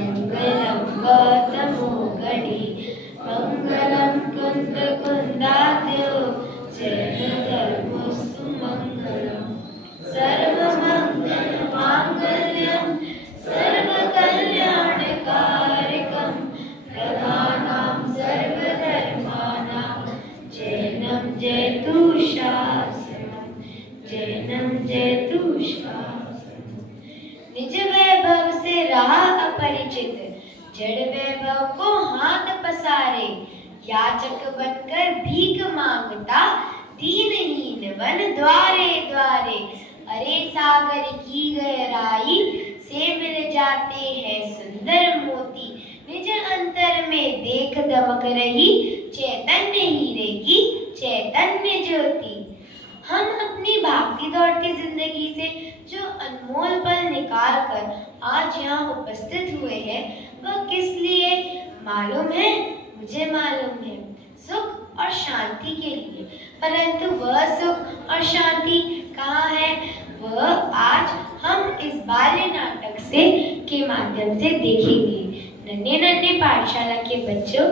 मङ्गलं गौतमोगणि मङ्गलं कुन्दकुन्दाद्यो जयधर्मस्तु मङ्गलम् सर्वमङ्गलमाङ्गल्यं सर्वकल्याणकारकं प्रधानं सर्वधर्माणां जैनं जयतु शासनं जैनं जयतु शासनं। निज वैभव से रहा अपरिचित जड़ वैभव को हाथ पसारे याचक बनकर भीख मांगता दीनहीन वन द्वारे द्वारे अरे सागर की गहराई से मिल जाते हैं सुंदर मोती निज अंतर में देख दमक रही चैतन्य हीरे की चैतन्य ज्योति। हम अपनी भागती दौड़ती जिंदगी से जो अनमोल पल निकाल कर आज यहाँ उपस्थित हुए हैं वह किस लिए मालूम है? मुझे मालूम है, सुख और शांति के लिए। परंतु वह सुख और शांति कहाँ है? वह आज हम इस बाल्य नाटक से के माध्यम से देखेंगे। नन्हे नन्हे पाठशाला के बच्चों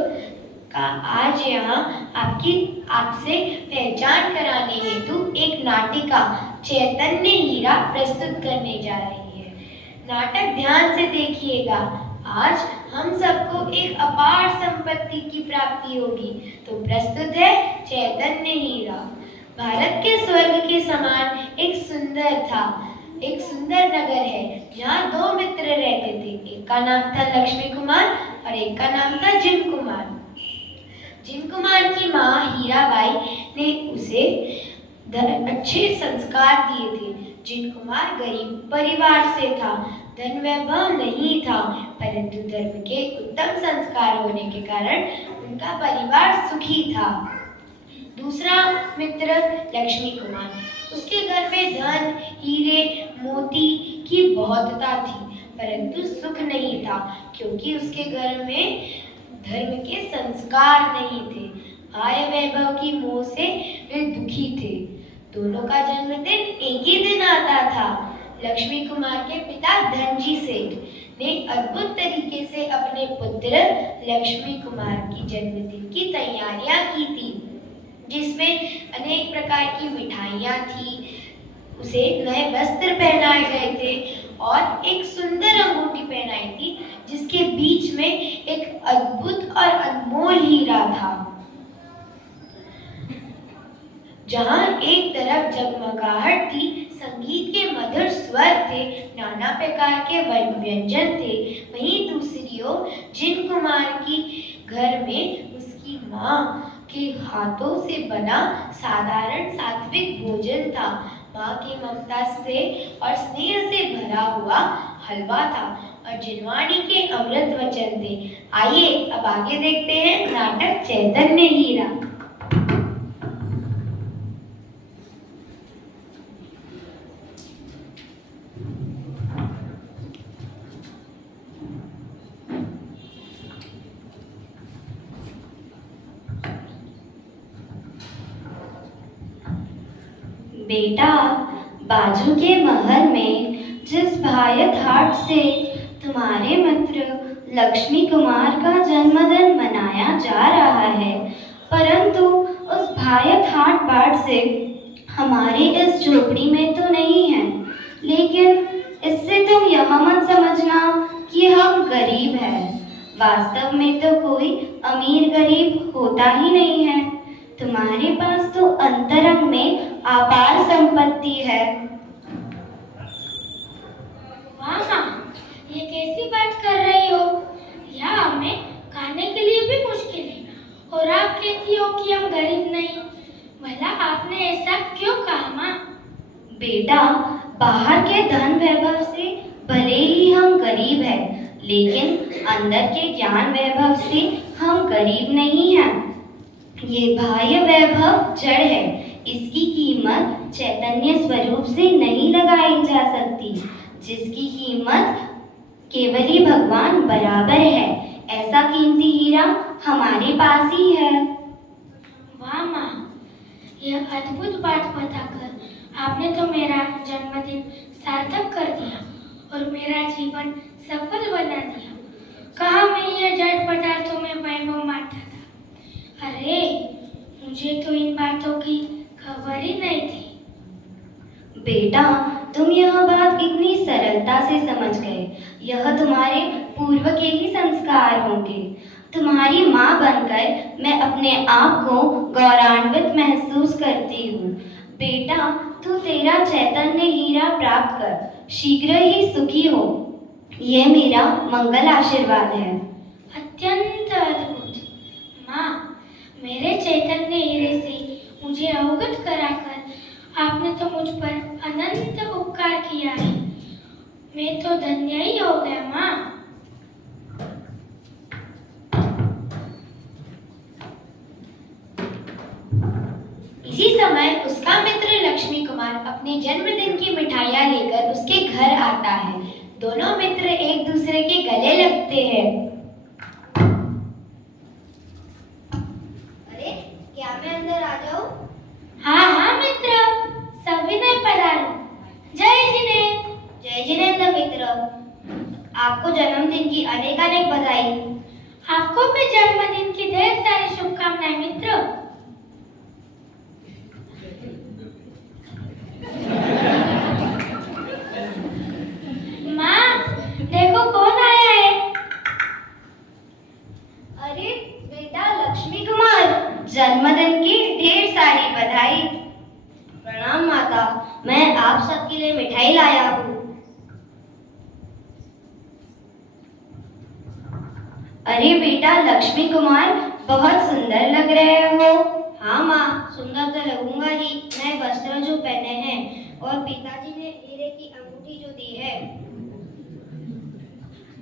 का आज यहाँ आपसे पहचान कराने हेतु एक नाटिका चैतन्य हीरा प्रस्तुत करने जा रही है। नाटक ध्यान से देखिएगा। आज हम सबको एक अपार संपत्ति की प्राप्ति होगी। तो प्रस्तुत है चैतन्य हीरा। भारत के स्वर्ग के समान एक सुंदर नगर है जहाँ दो मित्र रहते थे। एक का नाम था लक्ष्मी कुमार और एक का नाम था जिन कुमार। जिन कुमार की माँ हीराबाई ने उसे अच्छे संस्कार दिए थे। जिन कुमार गरीब परिवार से था, धन वैभव नहीं था, परंतु धर्म के उत्तम संस्कार होने के कारण उनका परिवार सुखी था। दूसरा मित्र लक्ष्मी कुमार, उसके घर में धन हीरे मोती की बहुतता थी, परंतु सुख नहीं था क्योंकि उसके घर में धर्म के संस्कार नहीं थे। आय वैभव की मोह से वे दुखी थे। दोनों का जन्मदिन एक ही दिन आता था। लक्ष्मी कुमार के पिता धनजी सेठ ने अद्भुत तरीके से अपने पुत्र लक्ष्मी कुमार की जन्मदिन की तैयारियां की थी, जिसमें अनेक प्रकार की मिठाइयां थी, उसे नए वस्त्र पहनाए गए थे और एक सुंदर अंगूठी पहनाई थी जिसके बीच में एक अद्भुत और अनमोल हीरा था। जहाँ एक तरफ जगमगाहट थी, संगीत के मधुर स्वर थे, नाना प्रकार के व्यंजन थे, वहीं दूसरी ओर जिन कुमार की घर में उसकी माँ के हाथों से बना साधारण सात्विक भोजन था। माँ की ममता से और स्नेह से भरा हुआ हलवा था और जिनवाणी के अमृत वचन थे। आइए अब आगे देखते हैं नाटक चैतन्य हीरा। बेटा, बाजू के महल में जिस भायत हाट से तुम्हारे मित्र लक्ष्मी कुमार का जन्मदिन मनाया जा रहा है, परंतु उस भायत हाट बाट से हमारी इस झोपड़ी में तो नहीं है। लेकिन इससे तुम यह मत समझना कि हम गरीब हैं। वास्तव में तो कोई अमीर गरीब होता ही नहीं है। तुम्हारे पास तो अंतरंग में अपार संपत्ति है। वाह माँ, ये कैसी बात कर रही हो? यह हमें खाने के लिए भी मुश्किल है और आप कहती हो कि हम गरीब नहीं। भला आपने ऐसा क्यों कहा माँ? बेटा, बाहर के धन वैभव से भले ही हम गरीब हैं, लेकिन अंदर के ज्ञान वैभव से हम गरीब नहीं हैं। ये बाह्य वैभव जड़ है, इसकी कीमत चैतन्य स्वरूप से नहीं लगाई जा सकती, जिसकी कीमत केवल ही भगवान बराबर है। ऐसा कीमती हीरा हमारे पास ही है। वाह माँ, यह अद्भुत बात बताकर आपने तो मेरा जन्मदिन सार्थक कर दिया और मेरा जीवन सफल बना दिया। कहाँ मैं यह जड़ पदार्थों में वैभव मानता था। अरे, मुझे तो इन बातों की खबर ही नहीं थी। बेटा, तुम यह बात इतनी सरलता से समझ गए। यह तुम्हारे पूर्व के ही संस्कार होंगे। तुम्हारी माँ बनकर मैं अपने आप को गौरवान्वित महसूस करती हूँ। बेटा, तू तेरा चैतन्य हीरा प्राप्त कर शीघ्र ही सुखी हो। ये मेरा मंगल आशीर्वाद है। अत्यंत अद्भुत। माँ, मेरे चैतन्य हीरे से मुझे अवगत कराकर आपने तो मुझ पर अनंत उपकार किया है। मैं तो धन्य ही हो गया माँ। इसी समय उसका मित्र लक्ष्मी कुमार अपने जन्मदिन की मिठाइयाँ लेकर उसके घर आता है। दोनों मित्र एक दूसरे के गले लगते हैं। अरे, क्या मैं अंदर आ जाऊं? हाँ हाँ मित्र, सविनय पधारो। जय जिनेंद्र। जय जिनेंद्र मित्र, आपको जन्मदिन की अनेक अनेक बधाई। आपको भी जन्मदिन की ढेर सारी शुभकामनाएं मित्र। माँ, देखो कौन आया है। अरे बेटा लक्ष्मी कुमार, जन्मदिन की ढेर सारी बधाई। प्रणाम माता, मैं आप सबके लिए मिठाई लाया हूँ। अरे बेटा लक्ष्मी कुमार, बहुत सुंदर लग रहे हो। हाँ माँ, सुंदर तो लगूंगा ही। नए वस्त्र जो पहने हैं और पिताजी ने हीरे की अंगूठी जो दी है।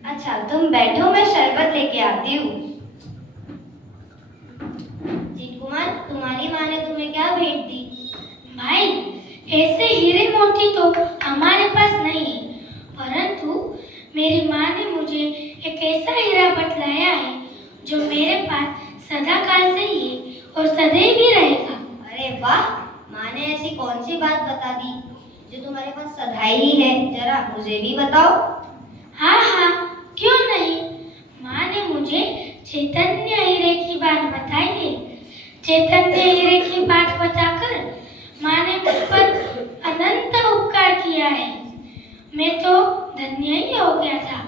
अच्छा तुम बैठो, मैं शरबत लेके आती हूँ। जीत कुमार, तुम्हारी माँ ने तुम्हें क्या भेंट दी? भाई, ऐसे हीरे मोती तो हमारे पास नहीं है, परंतु मेरी माँ ने मुझे एक ऐसा हीरा बतलाया है जो मेरे पास सदा काल से ही है और सदैव ही रहेगा। अरे वाह, माँ ने ऐसी कौन सी बात बता दी जो तुम्हारे पास सदाई ही है? जरा मुझे भी बताओ। हाँ हाँ, क्यों नहीं। माँ ने मुझे चैतन्य हीरे की बात बताई है। चैतन्य हीरे की बात बताकर माँ ने मुझ पर अनंत उपकार किया है। मैं तो धन्य ही हो गया था।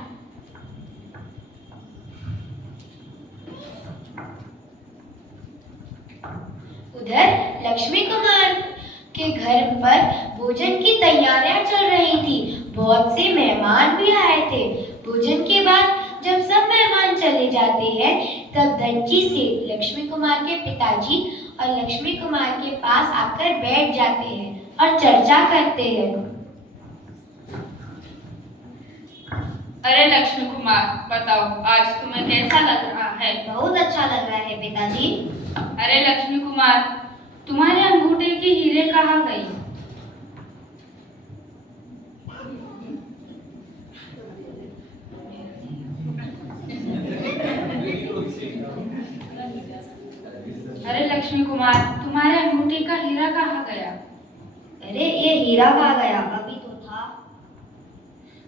उधर लक्ष्मी कुमार के घर पर भोजन की तैयारियां चल रही थी। बहुत से मेहमान भी आए थे। भोजन के बाद जब सब मेहमान चले जाते हैं, तब धनजी से लक्ष्मी कुमार के पिताजी और लक्ष्मी कुमार के पास आकर बैठ जाते हैं और चर्चा करते हैं। अरे लक्ष्मी कुमार, बताओ आज तुम्हें कैसा लग रहा है? बहुत अच्छा लग रहा है पिताजी। अरे लक्ष्मी कुमार, तुम्हारे अंगूठे की हीरे कहाँ गई? अरे लक्ष्मी कुमार, तुम्हारे अंगूठे का हीरा कहाँ गया? अरे ये हीरा कहाँ गया? अभी तो था।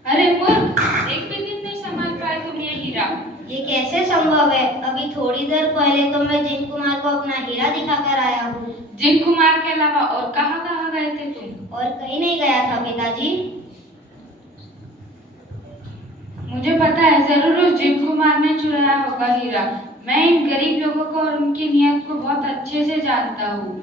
अरे मूर्ख, एक भी दिन नहीं संभाल पाए तुम ये हीरा। ये कैसे संभव है? अभी थोड़ी देर पहले तो मैं जिन कुमार को अपना हीरा दिखाकर आया हूँ। जिन कुमार के अलावा और कहाँ कहाँ गए थे तुम? और कहीं नहीं गया था पिताजी। मुझे पता है, जरूर उस जिन कुमार ने चुराया होगा हीरा। मैं इन गरीब लोगों को और उनकी नियत को बहुत अच्छे से जानता हूँ।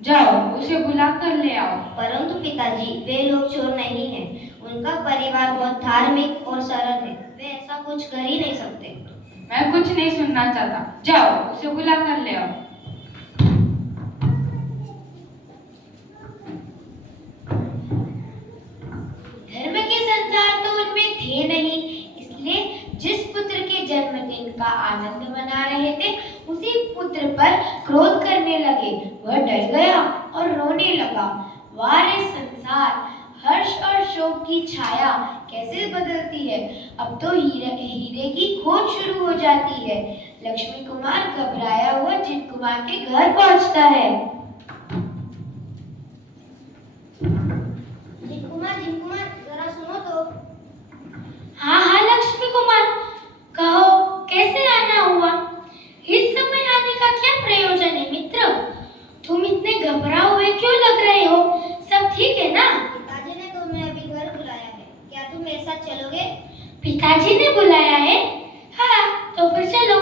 जाओ उसे बुला कर ले आओ। परंतु पिताजी, वे लोग चोर नहीं हैं। उनका परिवार बहुत धार्मिक और सरल है। वे ऐसा कुछ कर ही नहीं सकते। मैं कुछ नहीं सुनना चाहता। जाओ उसे बुला कर ले आओ। धर्म के संसार तो उनमें थे नहीं, इसलिए जिस पुत्र के जन्मदिन का आनंद मना रहे थे, उसी पुत्र पर क्रोध करने लगे। वह डर गया और रोने लगा। वारे संसार, हर्ष और शोक की छाया कैसे बदलती है। अब तो हीरे की खोज शुरू हो जाती है। लक्ष्मी कुमार घबराया हुआ जिन कुमार के घर पहुंचता है। जिन कुमार, जरा सुनो तो। हाँ हाँ लक्ष्मी कुमार, कहो साथ चलोगे? पिताजी ने बुलाया है। हाँ, तो फिर चलो।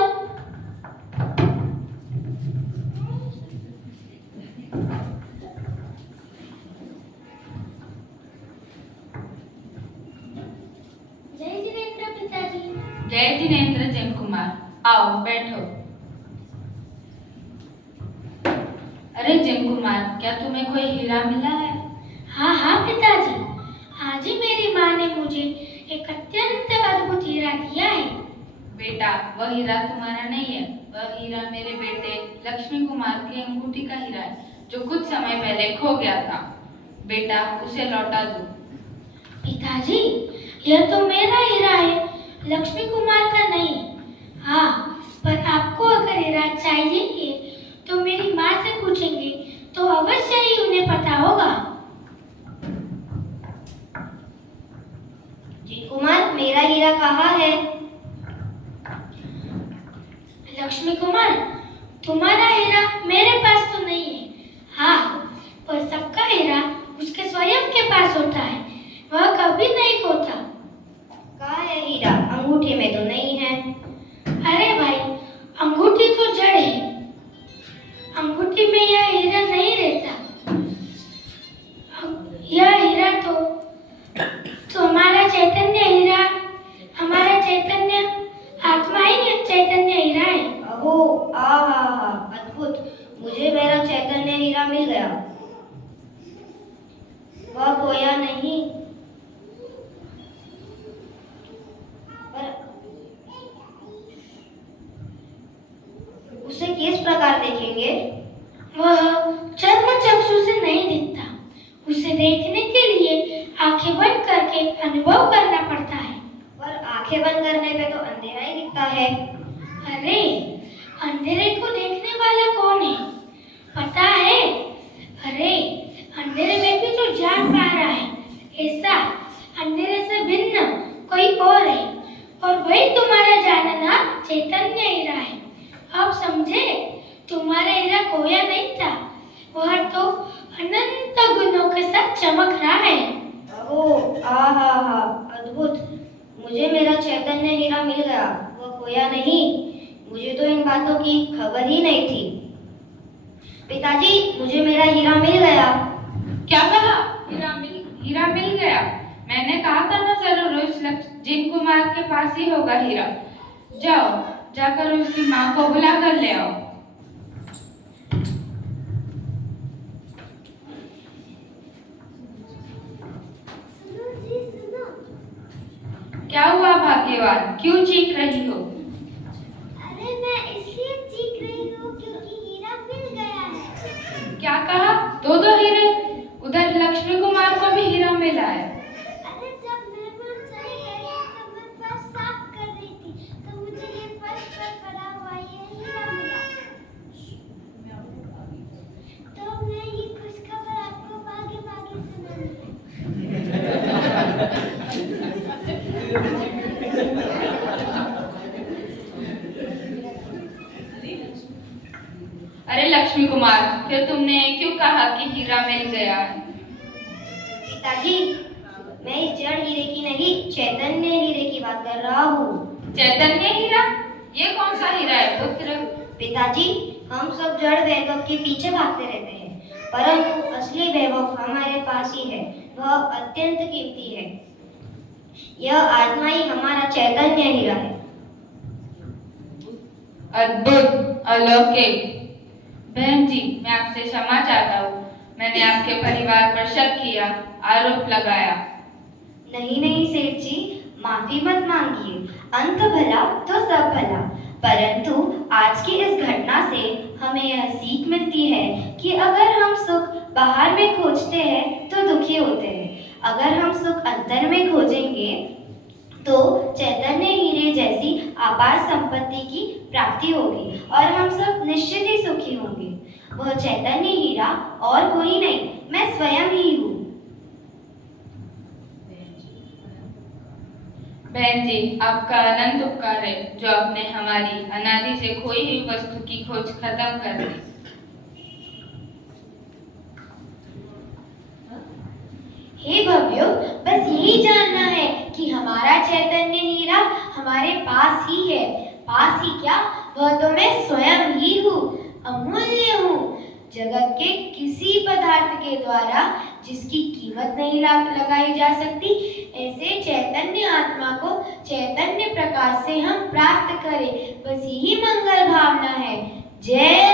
जय जिनेंद्र पिताजी। जय जिनेंद्र जैन कुमार, आओ बैठो। अरे जैन कुमार, क्या तुम्हें कोई हीरा मिला है? हाँ हाँ पिताजी, आज ही मेरी माँ ने मुझे एक अत्यंत अद्भुत हीरा दिया है। बेटा, वह हीरा तुम्हारा नहीं है, वह हीरा मेरे बेटे लक्ष्मी कुमार के अंगूठी का हीरा है, जो कुछ समय पहले खो गया था। बेटा, उसे लौटा दो। पिताजी, यह तो मेरा हीरा है, लक्ष्मी कुमार का नहीं। हाँ, पर आपको अगर हीरा चाहिए तो मेरी माँ से पूछेंगे तो अवश्य ही उन्हें पता होगा। जी कुमार, मेरा हीरा कहाँ है? लक्ष्मी कुमार, तुम्हारा हीरा मेरे पास तो नहीं है। हाँ, पर सबका हीरा उसके स्वयं के पास होता है, वह कभी नहीं खोता। कहाँ है हीरा? अंगूठी में तो नहीं है। अरे भाई, अंगूठी तो जड़ है, अंगूठी में यह हीरा नहीं रहता। यह हीरा तो हमारा चैतन्य हीरा, हमारा चैतन्य आत्मा ही चैतन्य हीरा है। अहो, आहा, अद्भुत! मुझे मेरा चैतन्य हीरा मिल गया, वह खोया नहीं। पर उसे किस प्रकार देखेंगे? वह चर्म चक्षु से नहीं दिखता, उसे देखने के लिए आंखें बंद करके अनुभव करना पड़ता है। पर आंखें बंद करने पे तो अंधेरा ही दिखता है। अरे, अंधेरे को देखने वाला कौन है, पता है? अरे, अंधेरे में भी जो जान पा रहा है, ऐसा अंधेरे से भिन्न कोई और है, और वही तुम्हारा जानना चैतन्य हीरा है। अब समझे? तुम्हारा हीरा खोया नहीं था, वह तो अनंत गुणों के साथ चमक रहा है। ओह, आहा, अद्भुत! मुझे मेरा चैतन्य हीरा मिल गया, वह खोया नहीं। मुझे तो इन बातों की खबर ही नहीं थी। पिताजी, मुझे मेरा हीरा मिल गया। क्या कहा? हीरा मिल गया? मैंने कहा था ना, जरूर उस जिन कुमार के पास ही होगा हीरा। जाओ, जाकर उसकी माँ को बुला कर ले आओ। क्या हुआ भाग्यवान, क्यों चीख रही हो? अरे, मैं इसलिए चीख रही हूँ क्योंकि हीरा मिल गया है। क्या कहा? दो हीरे? उधर लक्ष्मी कुमार को भी हीरा मिला है। अरे, जब मेहमान चले गए तो मैं फर्श साफ कर रही थी, तो मुझे ये फर्श पर पड़ा हुआ ये हीरा मिला। तो मैं ये खुशखबर आपको भागे भागे सुनाऊंगी। अरे लक्ष्मी कुमार, फिर तुमने क्यों कहा कि हीरा मिल गया? पिताजी, मैं इस जड़ हीरे की नहीं, चैतन्य हीरे की बात कर रहा हूँ। चैतन्य हीरा? ये कौन सा हीरा है पुत्र? पिताजी, हम सब जड़ वैभव के पीछे भागते रहते हैं, परंतु असली वैभव हमारे पास ही है, वह अत्यंत कीमती है। यह आत्मा ही हमारा चैतन्य हीरा है। अद्भुत, अलौकिक। बहन जी, मैं आपसे क्षमा चाहता हूँ, मैंने आपके परिवार पर शक किया, आरोप लगाया। नहीं सेठ जी, माफी मत मांगिए। अंत भला तो सब भला। परंतु आज की इस घटना से हमें यह सीख मिलती है कि अगर हम सुख बाहर में खोजते हैं तो दुखी होते हैं। अगर हम सुख अंतर में खोजेंगे तो चैतन्य हीरे जैसी अपार संपत्ति की प्राप्ति होगी और हम सब निश्चित ही सुखी होंगे। वह चैतन्य हीरा और कोई नहीं, मैं स्वयं ही हूँ। बहन जी, आपका अनंत उपकार है जो आपने हमारी अनादि से खोई हुई वस्तु की खोज खत्म कर दी। हे भव्यो, बस यही जानना है कि हमारे हमारे पास ही है। पास ही क्या, वह तो मैं स्वयं ही हूँ, अमूल्य हूँ। जगत के किसी पदार्थ के द्वारा जिसकी कीमत नहीं लगाई जा सकती, ऐसे चैतन्य आत्मा को चैतन्य प्रकाश से हम प्राप्त करें, बस यही मंगल भावना है। जय